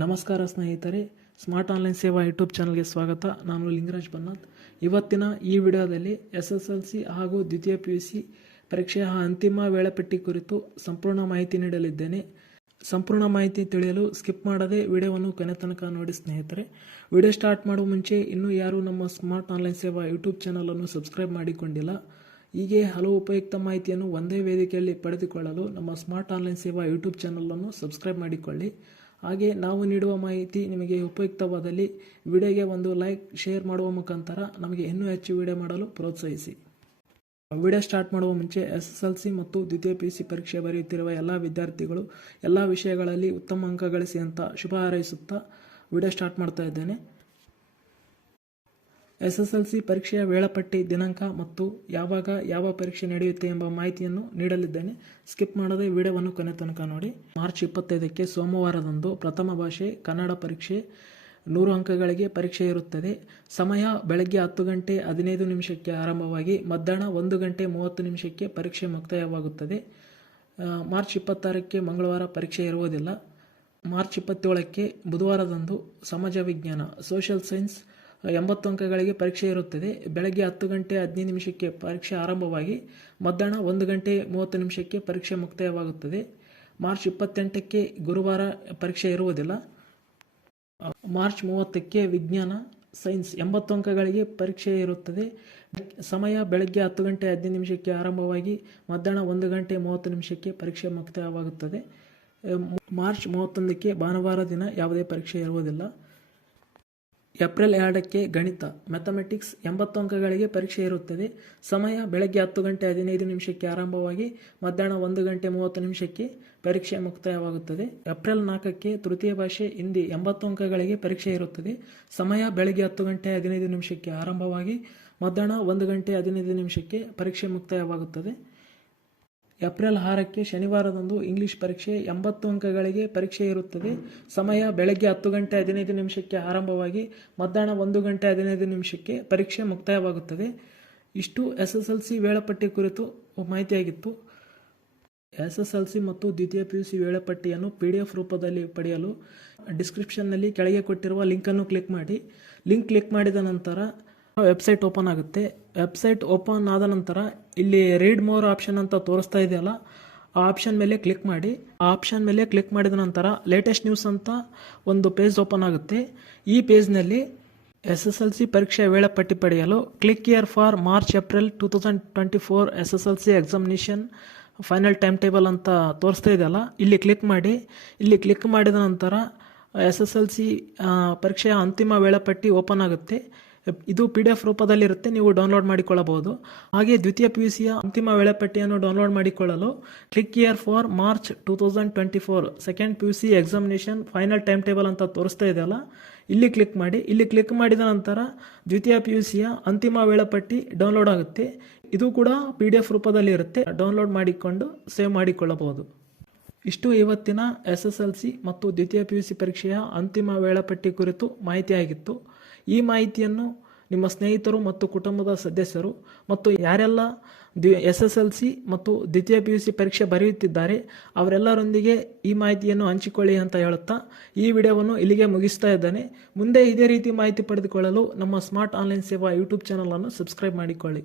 ನಮಸ್ಕಾರ ಸ್ನೇಹಿತರೆ, smart online Seva YouTube ಚಾನಲ್ಗೆ ಸ್ವಾಗತ. ನಾನು ಲಿಂಗರಾಜ್ ಬನ್ನಾಥ್ ಇವತ್ತಿನ ಈ ವಿಡಿಯೋದಲ್ಲಿ ಎಸ್ ಎಸ್ ಎಲ್ ಸಿ ಹಾಗೂ ದ್ವಿತೀಯ ಪಿ ಯು ಸಿ ಪರೀಕ್ಷೆಯ ಅಂತಿಮ ವೇಳಾಪಟ್ಟಿ ಕುರಿತು ಸಂಪೂರ್ಣ ಮಾಹಿತಿ ನೀಡಲಿದ್ದೇನೆ. ಸಂಪೂರ್ಣ ಮಾಹಿತಿ ತಿಳಿಯಲು ಸ್ಕಿಪ್ ಮಾಡದೆ ವಿಡಿಯೋವನ್ನು ಕೊನೆ ತನಕ ನೋಡಿ ಸ್ನೇಹಿತರೆ. ವಿಡಿಯೋ ಸ್ಟಾರ್ಟ್ ಮಾಡುವ ಮುಂಚೆ ಇನ್ನೂ ಯಾರು ನಮ್ಮ ಸ್ಮಾರ್ಟ್ ಆನ್ಲೈನ್ ಸೇವಾ ಯೂಟ್ಯೂಬ್ ಚಾನಲನ್ನು ಸಬ್ಸ್ಕ್ರೈಬ್ ಮಾಡಿಕೊಂಡಿಲ್ಲ. ಹೀಗೆ ಹಲವು ಉಪಯುಕ್ತ ಮಾಹಿತಿಯನ್ನು ಒಂದೇ ವೇದಿಕೆಯಲ್ಲಿ ಪಡೆದುಕೊಳ್ಳಲು ನಮ್ಮ ಸ್ಮಾರ್ಟ್ ಆನ್ಲೈನ್ ಸೇವಾ ಯೂಟ್ಯೂಬ್ ಚಾನಲನ್ನು ಸಬ್ಸ್ಕ್ರೈಬ್ ಮಾಡಿಕೊಳ್ಳಿ. ಹಾಗೆ ನಾವು ನೀಡುವ ಮಾಹಿತಿ ನಿಮಗೆ ಉಪಯುಕ್ತವಾದಲ್ಲಿ ವಿಡಿಯೋಗೆ ಒಂದು ಲೈಕ್, ಶೇರ್ ಮಾಡುವ ಮುಖಾಂತರ ನಮಗೆ ಇನ್ನೂ ಹೆಚ್ಚು ವಿಡಿಯೋ ಮಾಡಲು ಪ್ರೋತ್ಸಾಹಿಸಿ. ವಿಡಿಯೋ ಸ್ಟಾರ್ಟ್ ಮಾಡುವ ಮುಂಚೆ ಎಸ್ ಎಸ್ ಎಲ್ ಸಿ ಮತ್ತು ದ್ವಿತೀಯ ಪಿ ಸಿ ಪರೀಕ್ಷೆ ಬರೆಯುತ್ತಿರುವ ಎಲ್ಲ ವಿದ್ಯಾರ್ಥಿಗಳು ಎಲ್ಲ ವಿಷಯಗಳಲ್ಲಿ ಉತ್ತಮ ಅಂಕ ಗಳಿಸಿ ಅಂತ ಶುಭ ಹಾರೈಸುತ್ತಾ ವಿಡಿಯೋ ಸ್ಟಾರ್ಟ್ ಮಾಡ್ತಾ ಇದ್ದೇನೆ. ಎಸ್ ಎಸ್ ಎಲ್ ಸಿ ಪರೀಕ್ಷೆಯ ವೇಳಾಪಟ್ಟಿ ದಿನಾಂಕ ಮತ್ತು ಯಾವಾಗ ಯಾವ ಪರೀಕ್ಷೆ ನಡೆಯುತ್ತೆ ಎಂಬ ಮಾಹಿತಿಯನ್ನು ನೀಡಲಿದ್ದೇನೆ. ಸ್ಕಿಪ್ ಮಾಡದೆ ವಿಡಿಯೋವನ್ನು ಕೊನೆ ತನಕ ನೋಡಿ. ಮಾರ್ಚ್ ಇಪ್ಪತ್ತೈದಕ್ಕೆ ಸೋಮವಾರದಂದು ಪ್ರಥಮ ಭಾಷೆ ಕನ್ನಡ ಪರೀಕ್ಷೆ ನೂರು ಅಂಕಗಳಿಗೆ ಪರೀಕ್ಷೆ ಇರುತ್ತದೆ. ಸಮಯ ಬೆಳಗ್ಗೆ ಹತ್ತು ಗಂಟೆ ಹದಿನೈದು ನಿಮಿಷಕ್ಕೆ ಆರಂಭವಾಗಿ ಮಧ್ಯಾಹ್ನ ಒಂದು ಗಂಟೆ ಮೂವತ್ತು ನಿಮಿಷಕ್ಕೆ ಪರೀಕ್ಷೆ ಮುಕ್ತಾಯವಾಗುತ್ತದೆ. ಮಾರ್ಚ್ ಇಪ್ಪತ್ತಾರಕ್ಕೆ ಮಂಗಳವಾರ ಪರೀಕ್ಷೆ ಇರುವುದಿಲ್ಲ. ಮಾರ್ಚ್ ಇಪ್ಪತ್ತೇಳಕ್ಕೆ ಬುಧವಾರದಂದು ಸಮಾಜ ವಿಜ್ಞಾನ, ಸೋಷಿಯಲ್ ಸೈನ್ಸ್ ಎಂಬತ್ತು ಅಂಕಗಳಿಗೆ ಪರೀಕ್ಷೆ ಇರುತ್ತದೆ. ಬೆಳಗ್ಗೆ ಹತ್ತು ಗಂಟೆ ಹದಿನೈದು ನಿಮಿಷಕ್ಕೆ ಪರೀಕ್ಷೆ ಆರಂಭವಾಗಿ ಮಧ್ಯಾಹ್ನ ಒಂದು ಗಂಟೆ ಮೂವತ್ತು ನಿಮಿಷಕ್ಕೆ ಪರೀಕ್ಷೆ ಮುಕ್ತಾಯವಾಗುತ್ತದೆ. ಮಾರ್ಚ್ ಇಪ್ಪತ್ತೆಂಟಕ್ಕೆ ಗುರುವಾರ ಪರೀಕ್ಷೆ ಇರುವುದಿಲ್ಲ. ಮಾರ್ಚ್ ಮೂವತ್ತಕ್ಕೆ ವಿಜ್ಞಾನ, ಸೈನ್ಸ್ ಎಂಬತ್ತು ಅಂಕಗಳಿಗೆ ಪರೀಕ್ಷೆ ಇರುತ್ತದೆ. ಸಮಯ ಬೆಳಗ್ಗೆ ಹತ್ತು ಗಂಟೆ ಹದಿನೈದು ನಿಮಿಷಕ್ಕೆ ಆರಂಭವಾಗಿ ಮಧ್ಯಾಹ್ನ ಒಂದು ಗಂಟೆ ಮೂವತ್ತು ನಿಮಿಷಕ್ಕೆ ಪರೀಕ್ಷೆ ಮುಕ್ತಾಯವಾಗುತ್ತದೆ. ಮಾರ್ಚ್ ಮೂವತ್ತೊಂದಕ್ಕೆ ಭಾನುವಾರ ದಿನ ಯಾವುದೇ ಪರೀಕ್ಷೆ ಇರುವುದಿಲ್ಲ. ಏಪ್ರಿಲ್ ಎರಡಕ್ಕೆ ಗಣಿತ, ಮ್ಯಾಥಮೆಟಿಕ್ಸ್ ಎಂಬತ್ತು ಅಂಕಗಳಿಗೆ ಪರೀಕ್ಷೆ ಇರುತ್ತದೆ. ಸಮಯ ಬೆಳಗ್ಗೆ ಹತ್ತು ಗಂಟೆ ಹದಿನೈದು ನಿಮಿಷಕ್ಕೆ ಆರಂಭವಾಗಿ ಮಧ್ಯಾಹ್ನ ಒಂದು ಗಂಟೆ ಮೂವತ್ತು ನಿಮಿಷಕ್ಕೆ ಪರೀಕ್ಷೆ ಮುಕ್ತಾಯವಾಗುತ್ತದೆ. ಏಪ್ರಿಲ್ ನಾಲ್ಕಕ್ಕೆ ತೃತೀಯ ಭಾಷೆ ಹಿಂದಿ ಎಂಬತ್ತು ಅಂಕಗಳಿಗೆ ಪರೀಕ್ಷೆ ಇರುತ್ತದೆ. ಸಮಯ ಬೆಳಗ್ಗೆ ಹತ್ತು ಗಂಟೆ ಹದಿನೈದು ನಿಮಿಷಕ್ಕೆ ಆರಂಭವಾಗಿ ಮಧ್ಯಾಹ್ನ ಒಂದು ಗಂಟೆ ಹದಿನೈದು ನಿಮಿಷಕ್ಕೆ ಪರೀಕ್ಷೆ ಮುಕ್ತಾಯವಾಗುತ್ತದೆ. ಏಪ್ರಿಲ್ ಆರಕ್ಕೆ ಶನಿವಾರದಂದು ಇಂಗ್ಲಿಷ್ ಪರೀಕ್ಷೆ ಎಂಬತ್ತು ಅಂಕಗಳಿಗೆ ಪರೀಕ್ಷೆ ಇರುತ್ತದೆ. ಸಮಯ ಬೆಳಗ್ಗೆ ಹತ್ತು ಗಂಟೆ ಹದಿನೈದು ನಿಮಿಷಕ್ಕೆ ಆರಂಭವಾಗಿ ಮಧ್ಯಾಹ್ನ ಒಂದು ಗಂಟೆ ಹದಿನೈದು ನಿಮಿಷಕ್ಕೆ ಪರೀಕ್ಷೆ ಮುಕ್ತಾಯವಾಗುತ್ತದೆ. ಇಷ್ಟು ಎಸ್ ಎಸ್ ಎಲ್ ಸಿ ವೇಳಾಪಟ್ಟಿ ಕುರಿತು ಮಾಹಿತಿಯಾಗಿತ್ತು. ಎಸ್ ಎಸ್ ಎಲ್ ಸಿ ಮತ್ತು ದ್ವಿತೀಯ ಪಿ ಯು ಸಿ ವೇಳಾಪಟ್ಟಿಯನ್ನು ಪಿ ಡಿ ಎಫ್ ರೂಪದಲ್ಲಿ ಪಡೆಯಲು ಡಿಸ್ಕ್ರಿಪ್ಷನ್ನಲ್ಲಿ ಕೆಳಗೆ ಕೊಟ್ಟಿರುವ ಲಿಂಕನ್ನು ಕ್ಲಿಕ್ ಮಾಡಿ. ಲಿಂಕ್ ಕ್ಲಿಕ್ ಮಾಡಿದ ನಂತರ ವೆಬ್ಸೈಟ್ ಓಪನ್ ಆಗುತ್ತೆ. ವೆಬ್ಸೈಟ್ ಓಪನ್ ಆದ ನಂತರ ಇಲ್ಲಿ ರೀಡ್ ಮೋರ್ ಆಪ್ಷನ್ ಅಂತ ತೋರಿಸ್ತಾ ಇದೆಯಲ್ಲ, ಆ ಆಪ್ಷನ್ ಮೇಲೆ ಕ್ಲಿಕ್ ಮಾಡಿ. ಆ ಆಪ್ಷನ್ ಮೇಲೆ ಕ್ಲಿಕ್ ಮಾಡಿದ ನಂತರ ಲೇಟೆಸ್ಟ್ ನ್ಯೂಸ್ ಅಂತ ಒಂದು ಪೇಜ್ ಓಪನ್ ಆಗುತ್ತೆ. ಈ ಪೇಜ್ನಲ್ಲಿ ಎಸ್ ಎಸ್ ಎಲ್ ಸಿ ಪರೀಕ್ಷೆ ವೇಳಾಪಟ್ಟಿ ಪಡೆಯಲು click year for March April two thousand twenty four S S L C examination final time table ಅಂತ ತೋರಿಸ್ತಾ ಇದೆಯಲ್ಲ, ಇಲ್ಲಿ ಕ್ಲಿಕ್ ಮಾಡಿ. ಇಲ್ಲಿ ಕ್ಲಿಕ್ ಮಾಡಿದ ನಂತರ ಎಸ್ ಎಸ್ ಎಲ್ ಸಿ ಪರೀಕ್ಷೆಯ ಅಂತಿಮ ವೇಳಾಪಟ್ಟಿ ಓಪನ್ ಆಗುತ್ತೆ. ಇದು ಪಿ ಡಿ ಎಫ್ ರೂಪದಲ್ಲಿರುತ್ತೆ, ನೀವು ಡೌನ್ಲೋಡ್ ಮಾಡಿಕೊಳ್ಳಬಹುದು. ಹಾಗೆ ದ್ವಿತೀಯ ಪಿ ಯು ಸಿಯ ಅಂತಿಮ ವೇಳಾಪಟ್ಟಿಯನ್ನು ಡೌನ್ಲೋಡ್ ಮಾಡಿಕೊಳ್ಳಲು click year for March two thousand twenty four second P U C examination final time table ಅಂತ ತೋರಿಸ್ತಾ ಇದೆಯಲ್ಲ, ಇಲ್ಲಿ ಕ್ಲಿಕ್ ಮಾಡಿ. ಇಲ್ಲಿ ಕ್ಲಿಕ್ ಮಾಡಿದ ನಂತರ ದ್ವಿತೀಯ ಪಿ ಯು ಸಿಯ ಅಂತಿಮ ವೇಳಾಪಟ್ಟಿ ಡೌನ್ಲೋಡ್ ಆಗುತ್ತೆ. ಇದು ಕೂಡ ಪಿ ಡಿ ಎಫ್ ರೂಪದಲ್ಲಿ ಇರುತ್ತೆ ಡೌನ್ಲೋಡ್ ಮಾಡಿಕೊಂಡು ಸೇವ್ ಮಾಡಿಕೊಳ್ಳಬಹುದು. ಇಷ್ಟು ಇವತ್ತಿನ ಎಸ್ ಎಸ್ ಎಲ್ ಸಿ ಮತ್ತು ದ್ವಿತೀಯ ಪಿ ಯು ಸಿ ಪರೀಕ್ಷೆಯ ಅಂತಿಮ ವೇಳಾಪಟ್ಟಿ ಕುರಿತು ಮಾಹಿತಿಯಾಗಿತ್ತು. ಈ ಮಾಹಿತಿಯನ್ನು ನಿಮ್ಮ ಸ್ನೇಹಿತರು ಮತ್ತು ಕುಟುಂಬದ ಸದಸ್ಯರು ಮತ್ತು ಯಾರೆಲ್ಲ ದ್ವಿ ಎಸ್ ಎಸ್ ಎಲ್ ಸಿ ಮತ್ತು ದ್ವಿತೀಯ ಪಿ ಯು ಸಿ ಪರೀಕ್ಷೆ ಬರೆಯುತ್ತಿದ್ದಾರೆ, ಅವರೆಲ್ಲರೊಂದಿಗೆ ಈ ಮಾಹಿತಿಯನ್ನು ಹಂಚಿಕೊಳ್ಳಿ ಅಂತ ಹೇಳುತ್ತಾ ಈ ವಿಡಿಯೋವನ್ನು ಇಲ್ಲಿಗೆ ಮುಗಿಸ್ತಾ ಇದ್ದೇನೆ. ಮುಂದೆ ಇದೇ ರೀತಿ ಮಾಹಿತಿ ಪಡೆದುಕೊಳ್ಳಲು ನಮ್ಮ ಸ್ಮಾರ್ಟ್ ಆನ್ಲೈನ್ ಸೇವಾ ಯೂಟ್ಯೂಬ್ ಚಾನಲನ್ನು ಸಬ್ಸ್ಕ್ರೈಬ್ ಮಾಡಿಕೊಳ್ಳಿ.